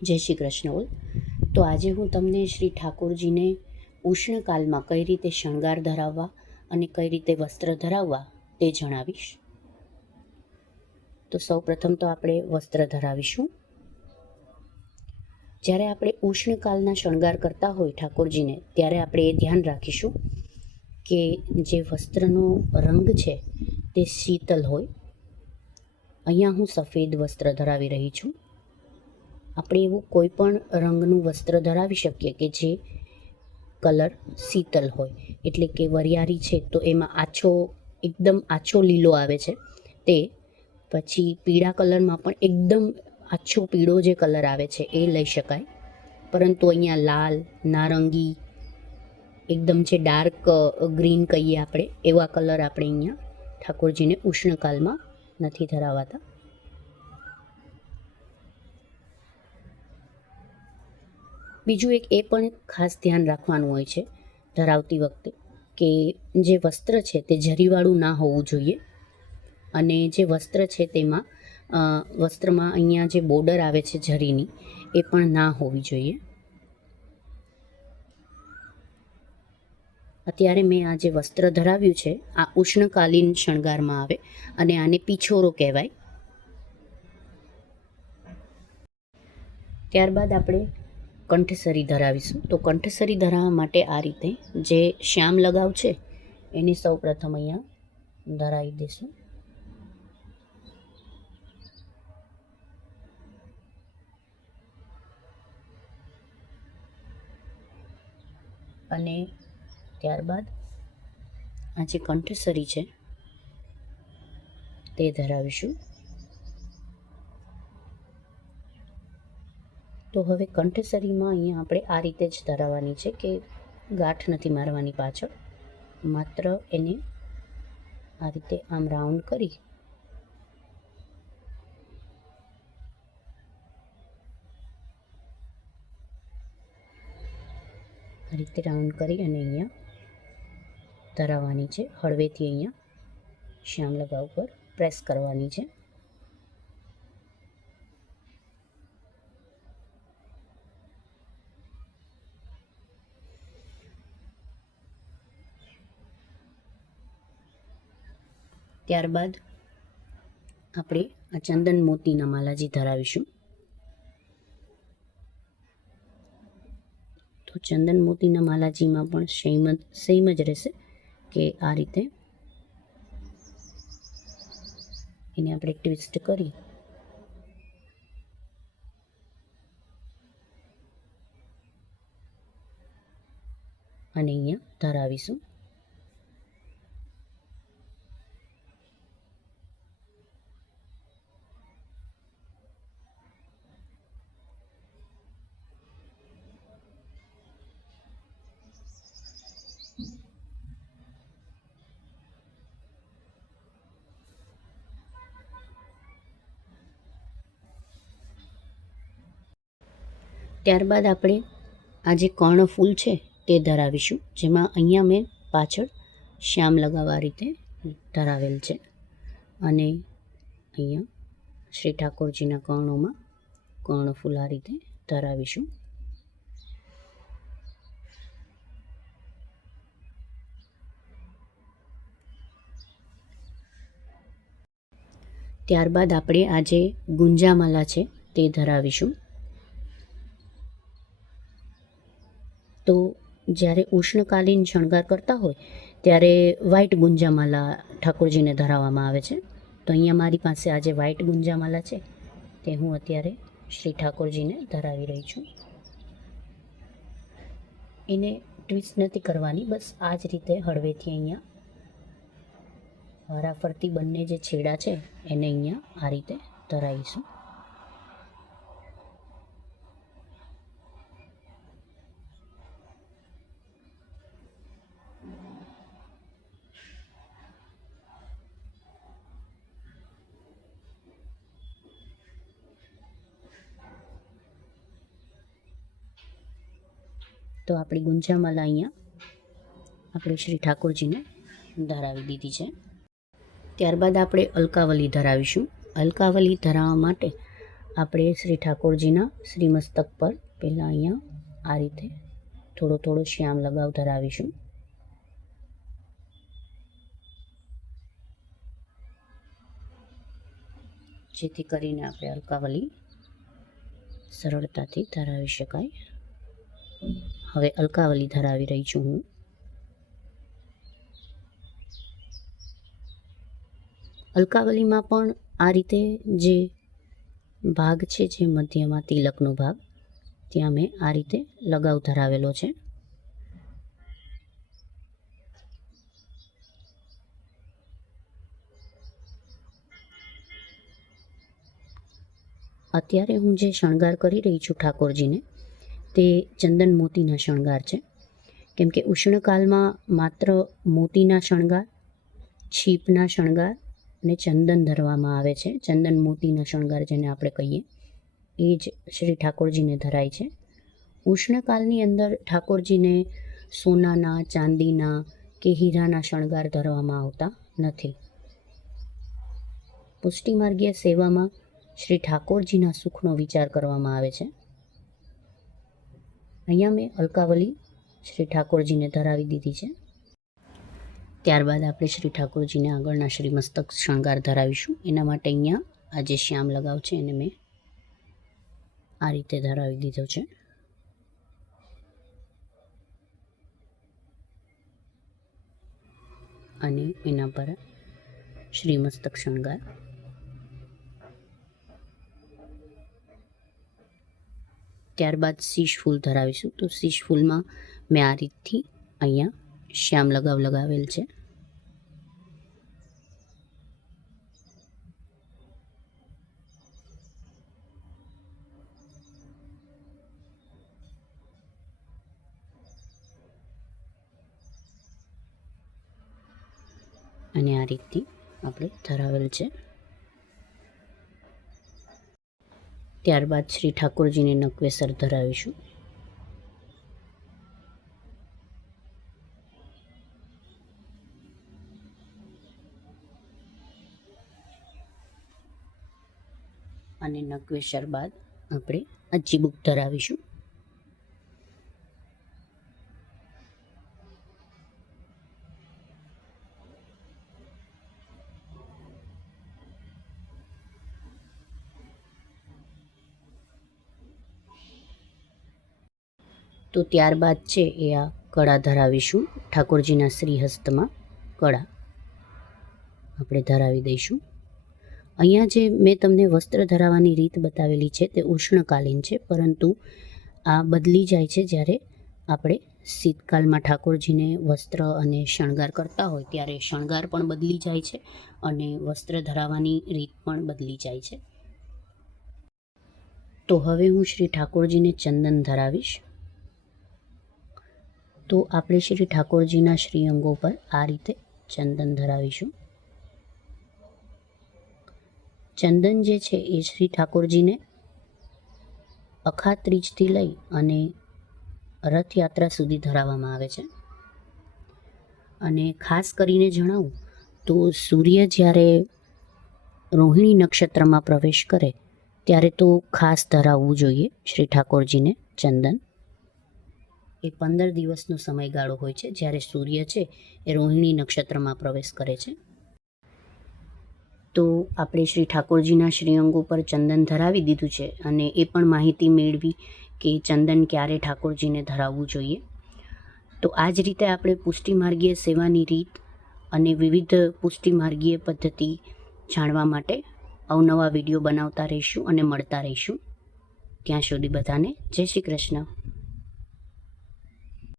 જય શ્રી કૃષ્ણ બોલ. તો આજે હું તમને શ્રી ઠાકોરજીને ઉષ્ણકાલમાં કઈ રીતે શણગાર ધરાવવા અને કઈ રીતે વસ્ત્ર ધરાવવા તે જણાવીશ. તો સૌપ્રથમ તો આપણે વસ્ત્ર ધરાવીશું. જ્યારે આપણે ઉષ્ણકાલના શણગાર કરતા હોય ઠાકોરજીને ત્યારે આપણે એ ધ્યાન રાખીશું કે જે વસ્ત્રનો રંગ છે તે શીતલ હોય. અહીંયા હું સફેદ વસ્ત્ર ધરાવી રહી છું. આપણે એવું કોઈ પણ રંગનું વસ્ત્ર ધરાવી શકીએ કે જે કલર શીતલ હોય, એટલે કે વરિયાળી છે તો એમાં એકદમ આછો લીલો આવે છે તે, પછી પીળા કલરમાં પણ એકદમ આછો પીળો જે કલર આવે છે એ લઈ શકાય. પરંતુ અહીંયા લાલ, નારંગી, એકદમ જે ડાર્ક ગ્રીન કહીએ આપણે એવા કલર આપણે અહીંયા ઠાકોરજીને ઉષ્ણકાલમાં નથી ધરાવાતા. બીજું એ પણ ખાસ ધ્યાન રાખવાનું હોય છે ધરાવતી વખતે કે જે વસ્ત્ર છે તે જરીવાળું ના હોવું જોઈએ, અને જે વસ્ત્ર છે તેમાં વસ્ત્રમાં અહીંયા જે બોર્ડર આવે છે જરીની એ પણ ના હોવી જોઈએ. અત્યારે મેં આ જે વસ્ત્ર ધરાવ્યું છે આ ઉષ્ણકાલીન શણગારમાં આવે અને આને પીછોરો કહેવાય. ત્યારબાદ આપણે કંઠસરી ધરાવીશું. તો કંઠસરી ધરાવવા માટે આ રીતે જે શ્યામ લગાવ છે એને સૌ પ્રથમ અહીંયા ધરાવી દઈશું. અને ત્યારબાદ આ જે કંઠસરી છે તે ધરાવીશું. તો હવે કંઠસરીમાં અહીંયા આપણે આ રીતે જ ધરાવવાની છે કે ગાંઠ નથી મારવાની પાછળ, માત્ર એને આ રીતે આમ રાઉન્ડ કરી અને અહીંયા ધરાવવાની છે. હળવેથી અહીંયા શ્યામ લગાવ પર પ્રેસ કરવાની છે. ત્યારબાદ આપણે આ ચંદન મોતીના માલાજી ધરાવીશું. તો ચંદન મોતીના માલાજીમાં પણ સેમ જ રહેશે કે આ રીતે એને આપણે ટ્વિસ્ટ કરી અને અહીંયા ધરાવીશું. ત્યારબાદ આપણે આ જે કર્ણફૂલ છે તે ધરાવીશું, જેમાં અહીંયા મેં પાછળ શ્યામ લગાવવા રીતે ધરાવેલ છે, અને અહીંયા શ્રી ઠાકોરજીના કર્ણોમાં કર્ણફૂલ આ રીતે ધરાવીશું. ત્યારબાદ આપણે આ જે ગુંજામાલા છે તે ધરાવીશું. તો જ્યારે ઉષ્ણકાલીન શણગાર કરતા હોય ત્યારે વ્હાઇટ ગુંજામાલા ઠાકોરજીને ધરાવવામાં આવે છે. તો અહીંયા મારી પાસે આ જે વ્હાઇટ ગુંજામાલા છે તે હું અત્યારે શ્રી ઠાકોરજીને ધરાવી રહી છું. એને ટ્વિસ્ટ નથી કરવાની, બસ આ જ રીતે હળવેથી અહીંયા વારાફરતી બંને જે છેડા છે એને અહીંયા આ રીતે ધરાવીશું. તો આપણી ગુંજામાલા અહીંયા આપણે શ્રી ઠાકોરજીને ધરાવી દીધી છે. ત્યારબાદ આપણે અલકાવલી ધરાવીશું. અલકાવલી ધરાવવા માટે આપણે શ્રી ઠાકોરજીના શ્રીમસ્તક પર પહેલાં અહીંયા આ રીતે થોડો થોડો શ્યામ લગાવ ધરાવીશું. જેથી કરીને આપણે અલકાવલી સરળતાથી ધરાવી શકાય. હવે અલકાવલી ધરાવી રહી છું હું. અલકાવલીમાં પણ આ રીતે જે ભાગ છે, જે મધ્યમાં તિલકનો ભાગ, ત્યાં મેં આ રીતે લગાવ ધરાવેલો છે. અત્યારે હું જે શણગાર કરી રહી છું ઠાકોરજીને, તે ચંદન મોતીના શણગાર છે. કેમ કે ઉષ્ણકાલમાં માત્ર મોતીના શણગાર, છીપના શણગાર અને ચંદન ધરવામાં આવે છે. ચંદન મોતીના શણગાર જેને આપણે કહીએ, એ જ શ્રી ઠાકોરજીને ધરાય છે. ઉષ્ણકાલની અંદર ઠાકોરજીને સોનાના, ચાંદીના કે હીરાના શણગાર ધરવામાં આવતા નથી. પુષ્ટિમાર્ગીય સેવામાં શ્રી ઠાકોરજીના સુખનો વિચાર કરવામાં આવે છે. અહીંયા મેં અલકાવલી શ્રી ઠાકોરજીને ધરાવી દીધી છે. ત્યારબાદ આપણે શ્રી ઠાકોરજીને આગળના શ્રીમસ્તક શણગાર ધરાવીશું. એના માટે અહીંયા આ જે શ્યામ લગાવ છે એને મેં આ રીતે ધરાવી દીધો છે. અને એના પર શ્રીમસ્તક શણગાર. ત્યારબાદ શીશ ફૂલ ધરાવીશું. તો શીશ ફૂલમાં મેં આ રીતથી અહીંયા શ્યામ લગાવ લગાવેલ છે. અને આ રીતથી આપણે ધરાવેલ છે. ત્યારબાદ શ્રી ઠાકોરજીને નકવેસર ધરાવીશું. અને નકવેસર બાદ આપણે અચ્ચીબુક ધરાવીશું. તો ત્યારબાદ છે એ આ કળા ધરાવીશું. ઠાકોરજીના શ્રીહસ્તમાં કળા આપણે ધરાવી દઈશું. અહીંયા જે મેં તમને વસ્ત્ર ધરાવવાની રીત બતાવેલી છે તે ઉષ્ણકાલીન છે, પરંતુ આ બદલી જાય છે જ્યારે આપણે શીતકાલમાં ઠાકોરજીને વસ્ત્ર અને શણગાર કરતા હોય ત્યારે શણગાર પણ બદલી જાય છે અને વસ્ત્ર ધરાવવાની રીત પણ બદલી જાય છે. તો હવે હું શ્રી ઠાકોરજીને ચંદન ધરાવીશ. તો આપણે શ્રી ઠાકોરજીના શ્રીઅંગો પર આ રીતે ચંદન ધરાવીશું. ચંદન જે છે એ શ્રી ઠાકોરજીને અખાત્રીજથી લઈ અને રથયાત્રા સુધી ધરાવવામાં આવે છે. અને ખાસ કરીને જણાવું તો સૂર્ય જ્યારે રોહિણી નક્ષત્રમાં પ્રવેશ કરે ત્યારે તો ખાસ ધરાવવું જોઈએ શ્રી ઠાકોરજીને ચંદન. એ 15 દિવસનો સમયગાળો હોય છે જ્યારે સૂર્ય છે એ રોહિણી નક્ષત્રમાં પ્રવેશ કરે છે. તો આપણે શ્રી ઠાકોરજીના શ્રીઅંગો પર ચંદન ધરાવી દીધું છે અને એ પણ માહિતી મેળવી કે ચંદન ક્યારે ઠાકોરજીને ધરાવવું જોઈએ. તો આ જ રીતે આપણે પુષ્ટિમાર્ગીય સેવાની રીત અને વિવિધ પુષ્ટિમાર્ગીય પદ્ધતિ જાણવા માટે અવનવા વિડીયો બનાવતા રહીશું અને મળતા રહીશું. ત્યાં સુધી બધાને જય શ્રી કૃષ્ણ.